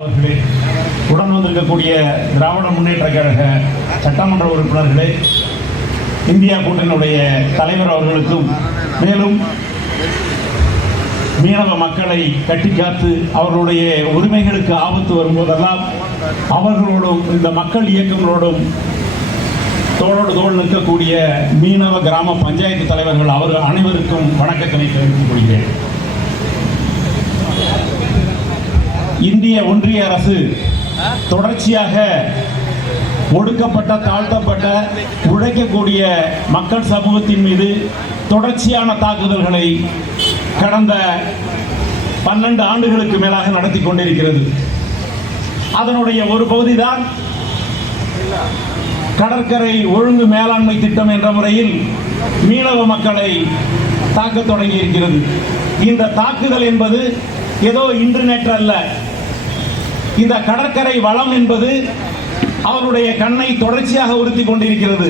உடன் வந்திருக்கக்கூடிய திராவிட முன்னேற்ற கழக சட்டமன்ற உறுப்பினர்களே, இந்தியா கூட்டணியுடைய தலைவர் அவர்களுக்கும், மேலும் மீனவ மக்களை கட்டிக்காத்து அவர்களுடைய உரிமைகளுக்கு ஆபத்து வரும்போதெல்லாம் அவர்களோடும் இந்த மக்கள் இயக்கங்களோடும் தோளோடு தோள் நிற்கக்கூடிய மீனவ கிராம பஞ்சாயத்து தலைவர்கள் அவர்கள் அனைவருக்கும் வணக்கத்தினை தெரிவித்துக் கொள்கிறேன். இந்திய ஒன்றிய அரசு தொடர்ச்சியாக ஒடுக்கப்பட்ட, தாழ்த்தப்பட்ட, உழைக்கக்கூடிய மக்கள் சமூகத்தின் மீது தொடர்ச்சியான தாக்குதல்களை கடந்த 12 ஆண்டுகளுக்கு மேலாக நடத்தி கொண்டிருக்கிறது. அதனுடைய ஒரு பகுதிதான் கடற்கரை ஒழுங்கு மேலாண்மை திட்டம் என்ற முறையில் மீனவ மக்களை தாக்க தொடங்கி இருக்கிறது. இந்த தாக்குதல் என்பது ஏதோ இன்று நேற்று அல்ல. இந்த கடற்கரை வளம் என்பது அவருடைய கண்ணை தொடர்ச்சியாக உறுத்தி கொண்டிருக்கிறது.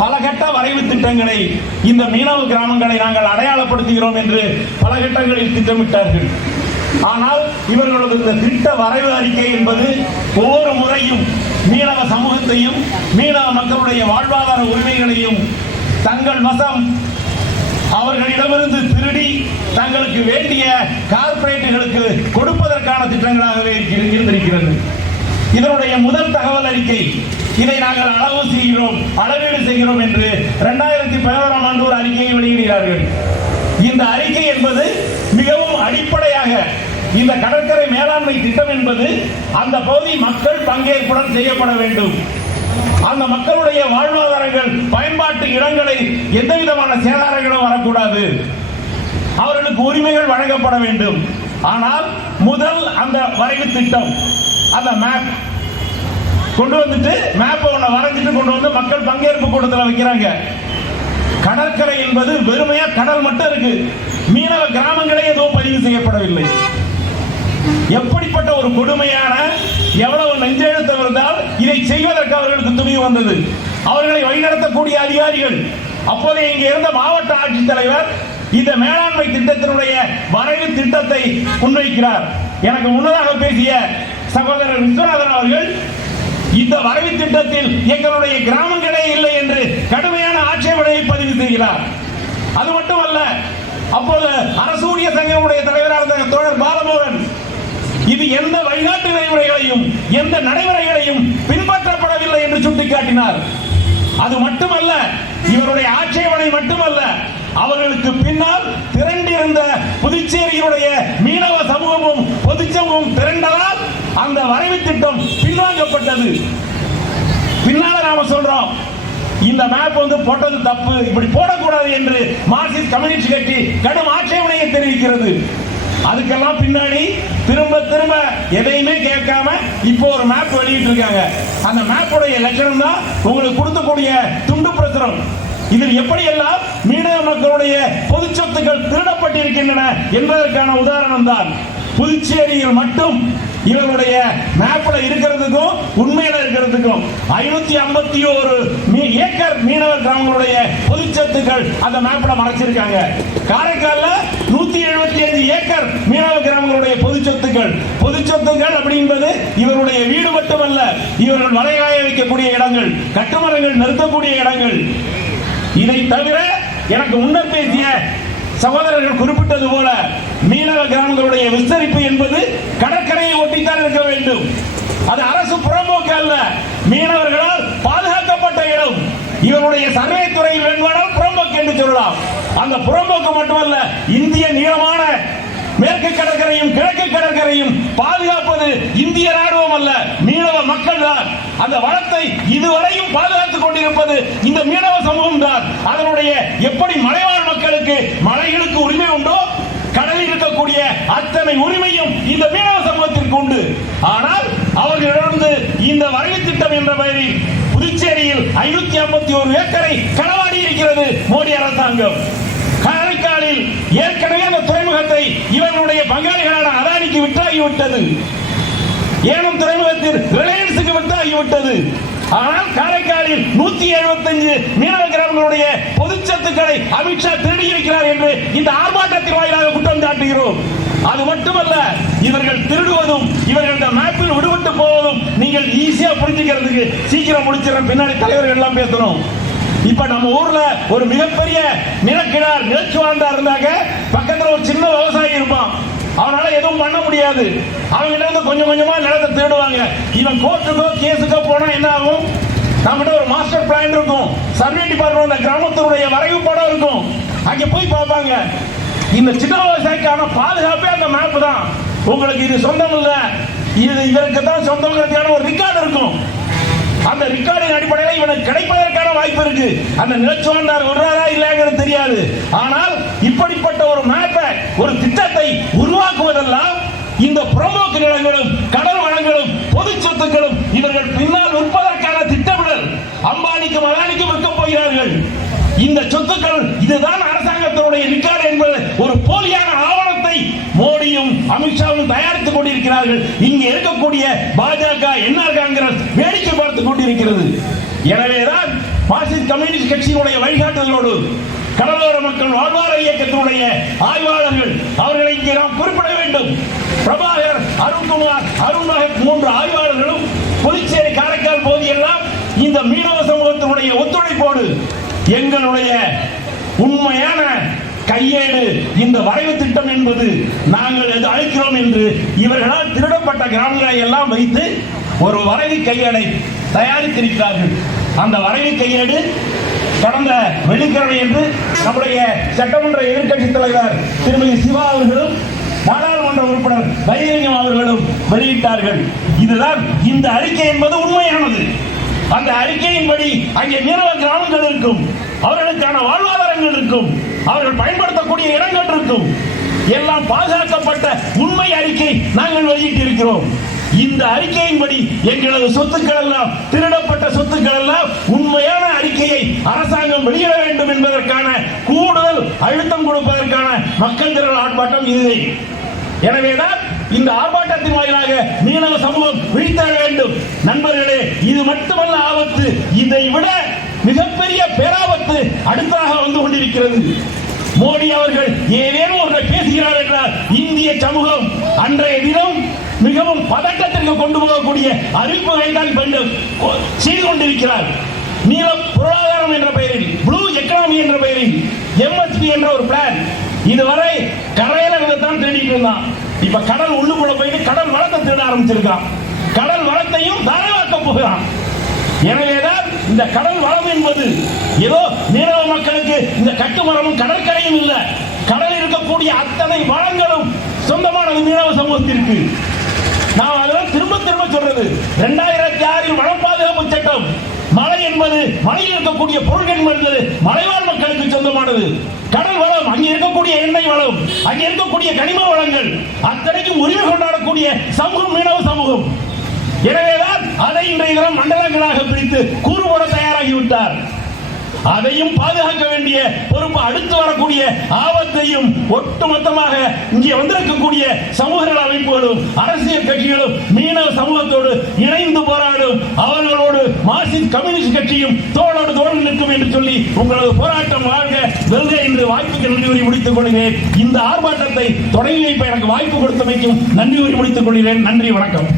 பல கட்ட வரைவு திட்டங்களை இந்த மீனவ கிராமங்களை நாங்கள் அடையாளப்படுத்துகிறோம் என்று பல கட்டங்களில் திட்டமிட்டார்கள். ஆனால் இவர்களது இந்த திட்ட வரைவு அறிக்கை என்பது ஒவ்வொரு முறையும் மீனவ சமூகத்தையும் மீனவ மக்களுடைய வாழ்வாதார உரிமைகளையும் தங்கள் வசம் அவர்களிடமிருந்து திருடி தங்களுக்கு வேண்டிய கார்ப்பரேட்டுகளுக்கு கொடுப்பதற்கான திட்டங்களாகவே இருந்திருக்கிறது. இதனுடைய முதல் தகவல் அறிக்கை, இதை நாங்கள் அளவு செய்கிறோம், அளவீடு செய்கிறோம் என்று 2011ஆம் ஆண்டு ஒரு அறிக்கையை வெளியிடுகிறார்கள். இந்த அறிக்கை என்பது மிகவும் அடிப்படையாக இந்த கடற்கரை மேலாண்மை திட்டம் என்பது அந்த பகுதி மக்கள் பங்கேற்புடன் செய்யப்பட வேண்டும். அந்த மக்களுடைய வாழ்வாதாரங்கள், பயன்பாட்டு இடங்களை எந்த விதமான சேதாரங்களும் வரக்கூடாது, அவர்களுக்கு உரிமைகள் வழங்கப்பட வேண்டும். ஆனால் முதல் அந்த வரைவு திட்டம், அந்த மேப் கொண்டு வந்துட்டு மேப்பை ஒன்று வரைஞ்சிட்டு கொண்டு வந்து மக்கள் பங்கேற்பு கூட்டத்தில் வைக்கிறாங்க. கடற்கரை என்பது வெறுமையா கடல் மட்டும் இருக்கு, மீனவ கிராமங்களே எதுவும் பதிவு செய்யப்படவில்லை. எப்படிப்பட்ட ஒரு கொடுமையான, எவ்வளவு நெஞ்செழுத்தம் இருந்தால் இதை செய்வதற்கு அவர்களுக்கு துணிவு வந்தது. அவர்களை வழிநடத்தக்கூடிய அதிகாரிகள், அப்போதே இங்கே இருந்த மாவட்ட ஆட்சித்தலைவர் இந்த மேலாண்மை திட்டத்தினுடைய வரைவு திட்டத்தை முன்வைக்கிறார். எனக்கு முன்னதாக பேசிய சகோதரர் விஸ்வநாதன் அவர்கள் இந்த வரைவு திட்டத்தில் எங்களுடைய கிராமங்களே இல்லை என்று கடுமையான ஆட்சேபனையை பதிவு செய்கிறார். அது மட்டுமல்ல, அப்போது அரசு ஊழிய சங்கமுடைய தலைவராக இருந்த தோழர் பாலமோகன் இது எந்த வழிகாட்டு நடைமுறைகளையும் எந்த நடைமுறைகளையும் பின்பற்றப்படவில்லை என்று சுட்டிக்காட்டினார். அது மட்டுமல்ல, இவருடைய ஆட்சேபனை மட்டுமல்ல, அவர்களுக்கு பின்னால் திரண்டிருந்த புதுச்சேரியினுடைய மீனவ சமூகமும் பொதுச்சமூகமும் திரண்டதால் அந்த வரைவு திட்டம் பின்வாங்கப்பட்டது. பின்னால நாம சொல்றோம், இந்த மேப் போட்டது தப்பு, இப்படி போடக்கூடாது என்று மார்க்சிஸ்ட் கம்யூனிஸ்ட் கட்சி கடும் ஆட்சேபனையை தெரிவிக்கிறது. அதுக்கெல்லாம் பின்னாடி திரும்ப திரும்ப எதையுமே கேட்காம இப்போ ஒரு மேப் வெளியிட்டு இருக்காங்க. அந்த மேப்புடைய லட்சணம் தான் உங்களுக்கு கொடுக்கக்கூடிய துண்டு பிரசுரம். இதில் எப்படியெல்லாம் மீனவ மக்களுடைய பொது சொத்துக்கள் திருடப்பட்டிருக்கின்றன என்பதற்கான உதாரணம் தான். புதுச்சேரியில் மட்டும் இவருடைய மேப்ல இருக்கிறதுக்கும் உண்மையில இருக்கிறதுக்கும் 551 ஏக்கர் மீனவ கிராமங்களுடைய பொது சொத்துக்கள் அந்த மேப்ல மறைச்சிருக்காங்க. காரைக்கால்ல 175 ஏக்கர் மீனவ கிராமங்களுடைய பொது சொத்துக்கள் அப்படின்பது இவருடைய வீடு மட்டுமல்ல, இவர்கள் மலைகாய வைக்கக்கூடிய இடங்கள், கட்டுமரங்கள் நிறுத்தக்கூடிய இடங்கள். இதை தவிர எனக்கு முன்னர் பேசிய சகோதரர்கள் குறிப்பிட்டது போல மீனவ கிராமங்களுடைய விஸ்தரிப்பு என்பது கடற்கரையை ஒட்டித்தான் இருக்க வேண்டும். அது அரசு புறம்போக்கு அல்ல, மீனவர்களால் பாதுகாக்கப்பட்ட இடம். இவருடைய சர்வே துறையில் வேண்டுமானால் புறம்போக்கு என்று சொல்லலாம். அந்த புறம்போக்கு மட்டுமல்ல, இந்திய நீளமான மேற்கு கடற்கரையும் கிழக்கு கடற்கரையும் பாதுகாப்பது இந்திய ராணுவம் அல்ல, மீனவ மக்கள் தான். அந்த வளத்தை இதுவரையும் பாதுகாத்துக் கொண்டிருப்பது இந்த மீனவ சமூகம் தான். அதனுடைய எப்படி மலைவாழ் மக்களுக்கு மலைகளுக்கு உரிமை உண்டோ, கடலில் இருக்கக்கூடிய அத்தனை உரிமையும் இந்த மீனவ சமூகத்திற்கு உண்டு. ஆனால் அவர்களிடமிருந்து இந்த வரைவு திட்டம் என்ற பெயரில் புதுச்சேரியில் 551 ஏக்கரை களவாடி இருக்கிறது மோடி அரசாங்கம். காரைக்காலில் ஏற்கனவே அந்த துறைமுகத்தை இவர்களுடைய பங்காளிகளான அதானிக்கு விட்டாகிவிட்டது. ஏனம் துறைமுகத்தில் ரிலையன்ஸுக்கு விட்டாகிவிட்டது. ஆனால் காரைக்காலில் 175 மீனவ கிராமங்களுடைய பொது சொத்துக்களை அமித்ஷா திருடி இருக்கிறார் என்று இந்த ஆர்ப்பாட்டத்தின் வாயிலாக குற்றம் சாட்டுகிறோம். அது மட்டுமல்ல, இவர்கள் திருடுவதும் இவர்கள் இந்த மேப்பில் விடுபட்டு போவதும் நீங்கள் ஈஸியா புரிஞ்சுக்கிறதுக்கு சீக்கிரம் முடிச்சிடற பின்னாடி தலைவர்கள் எல்லாம் பேசணும். இப்ப நம்ம ஊர்ல ஒரு மிகப்பெரிய நிலக்கிழார் நிலச்சுவாண்டா இருந்தாங்க, பக்கத்துல ஒரு சின்ன விவசாயி இருப்பான், அவனால எதுவும் பண்ண முடியாது. அவங்க இருந்து கொஞ்சம் கொஞ்சமா நிலத்தை திருடுவாங்க. இவன் கோர்ட்டுக்கோ கேஸுக்கோ போனா என்ன ஆகும்? நம்மகிட்ட ஒரு மாஸ்டர் பிளான் இருக்கும், சர்வே டிபார்ட்மெண்ட் கிராமத்தினுடைய வரைவு படம் இருக்கும், அங்க போய் பார்ப்பாங்க. இந்த சின்ன விவசாயிக்கான பாதுகாப்பே அந்த மேப் தான். உங்களுக்கு இது சொந்தம் இல்ல, இது இவருக்கு தான் சொந்தங்கிறதுக்கான ஒரு ரெக்கார்டு இருக்கும். அந்த ரெக்கார்டின் அடிப்படையில் இவனுக்கு கிடைப்பதற்கான வாய்ப்பு இருக்கு. அந்த நிலச்சுவாண்டார் விடுறாரா இல்லைங்கிறது தெரியாது. ஆனால் இப்படிப்பட்ட ஒரு மேப்பை, ஒரு திட்டத்தை உருவாக்குவதெல்லாம் இந்த புறம்போக்கு நிலங்களும் கடல் வளங்களும் பொது சொத்துக்களும் இவர்கள் பின்னால் விற்பதற்கான திட்டமிடல். அம்பானிக்கும் அதானிக்கும் விற்க போகிறார்கள். இந்த சொத்துக்கள் இதுதான் அரசாங்கத்தினுடைய ரெக்கார்டு என்பது ஒரு போலியான ஆவணத்தை மோடியும் அமித்ஷாவும் தயாரித்துக் கொண்டிருக்கிறார்கள். இங்கே இருக்கக்கூடிய பாஜக என்ஆர் காங்கிரஸ் வேடிக்கை பார்த்துக் கொண்டிருக்கிறது. எனவேதான் மார்க்சிஸ்ட் கம்யூனிஸ்ட் கட்சியினுடைய வழிகாட்டுதலோடு கடலோர மக்கள் வாழ்வார இயக்கத்தினுடைய ஆய்வாளர்கள், அவர்களை இங்கே நாம் குறிப்பிட வேண்டும். பிரபாகர், அருண்குமார், அருண்மகத் 3 ஆய்வாளர்களும் புதுச்சேரி காரைக்கால் பகுதியெல்லாம் இந்த மீனவ சமூகத்தினுடைய ஒத்துழைப்போடு எங்களுடைய உண்மையான கையேடு இந்த வரைவு திட்டம் என்பது நாங்கள் எது அழைக்கிறோம் என்று இவர்களால் திருடப்பட்ட கிராமங்களை எல்லாம் வைத்து ஒரு வரைவு கையேடை தயாரித்திருக்கிறார்கள். அந்த வரைவு கையேடு கடந்த வெள்ளிக்கிழமை என்று நம்முடைய சட்டமன்ற எதிர்க்கட்சி தலைவர் திருமதி சிவா அவர்களும் நாடாளுமன்ற உறுப்பினர் வைரலிங்கம் அவர்களும் வெளியிட்டார்கள். இதுதான் இந்த அறிக்கை என்பது உண்மையானது. அந்த அறிக்கையின்படி அங்கே மீனவ கிராமங்கள் இருக்கும், அவர்களுக்கான வாழ்வாதாரங்கள் இருக்கும், அவர்கள் பயன்படுத்தக்கூடிய இடங்கள் இருக்கும், எல்லாம் பாதுகாக்கப்பட்ட உண்மை அறிக்கை நாங்கள் வெளியிட்டிருக்கிறோம். இந்த அறிக்கையின்படி எங்களது சொத்துக்கள் எல்லாம் திருடப்பட்ட சொத்துக்கள் எல்லாம் உண்மையான அறிக்கையை அரசாங்கம் வெளியிட வேண்டும் என்பதற்கான கூடுதல் அழுத்தம் கொடுப்பதற்கான மக்கள் திரள் ஆர்ப்பாட்டம் இதுவே. எனவேதான் இந்த ஆர்ப்பாட்டத்தின் வாயிலாக மீனவ சமூகம் விழித்தெழ வேண்டும். நண்பர்களே, இது மட்டுமல்ல ஆபத்து, இதை விட மிகப்பெரிய பேராபத்து அடுத்தாக வந்து கொண்டிருக்கிறது. மோடி அவர்கள் ஏதேனும் ஒன்றை பேசுகிறார் என்றால் இந்திய சமூகம் அன்றைய தினம் மிகவும் பதட்டத்திற்கு கொண்டு போகக்கூடிய அறிவிப்புகளை தான் செய்து கொண்டிருக்கிறார். நீல பொருளாதாரம் என்ற பெயரில், ப்ளூ எக்கானமி என்ற பெயரில் MSP என்ற ஒரு பிளான் இதுவரை கரையில தான் தேடிட்டு இருந்தான். இப்ப கடல் உள்ளுக்குள்ள போயிட்டு கடல் வளத்தை தேட ஆரம்பிச்சிருக்கான். கடல் வளத்தையும் தாராளமாக்க போகிறான். எனவேதான் இந்த கடல் வளம் என்பது ஏதோ மீனவ மக்களுக்கு இந்த கட்டுமரமும் கடற்கரையும் இல்ல, கடல் இருக்கக்கூடிய அத்தனை வளங்களும் சொந்தமானது மீனவ சமூகத்திற்கு. நாம் அதெல்லாம் திரும்ப திரும்ப சொல்றது. 2006 வளம் பாதுகாப்பு சட்டம், மழை என்பது மலையில் இருக்கக்கூடிய பொருட்கள் என்பது மலைவாழ் மக்களுக்கு சொந்தமானது. கடல் வளம், அங்கே இருக்கக்கூடிய எண்ணெய் வளம், அங்கே இருக்கக்கூடிய கனிம வளங்கள் அத்தனைக்கும் உரிமை கொண்டாடக்கூடிய சமூகம் மீனவ சமூகம். எனவேதான் அதை இன்றைய தினம் மண்டலங்களாக பிரித்து கூறுபோட தயாராகிவிட்டார். அதையும் பாதுகாக்க வேண்டிய பொறுப்பு அடுத்து வரக்கூடிய ஆபத்தையும் ஒட்டுமொத்தமாக இங்கே வந்திருக்கக்கூடிய சமூக நல அமைப்புகளும் அரசியல் கட்சிகளும் மீனவ சமூகத்தோடு இணைந்து போராடும். அவர்களோடு மார்க்சிஸ்ட் கம்யூனிஸ்ட் கட்சியும் தோளோடு தோள் நிற்கும் என்று சொல்லி உங்களது போராட்டம் வாழ்க வெல்க என்று வாய்ப்புக்கு நன்றி கூறி முடித்துக் கொள்கிறேன். இந்த ஆர்ப்பாட்டத்தை தொடங்கி வைப்ப எனக்கு வாய்ப்பு கொடுத்தமைக்கும் நன்றி கூறி முடித்துக் கொள்கிறேன். நன்றி, வணக்கம்.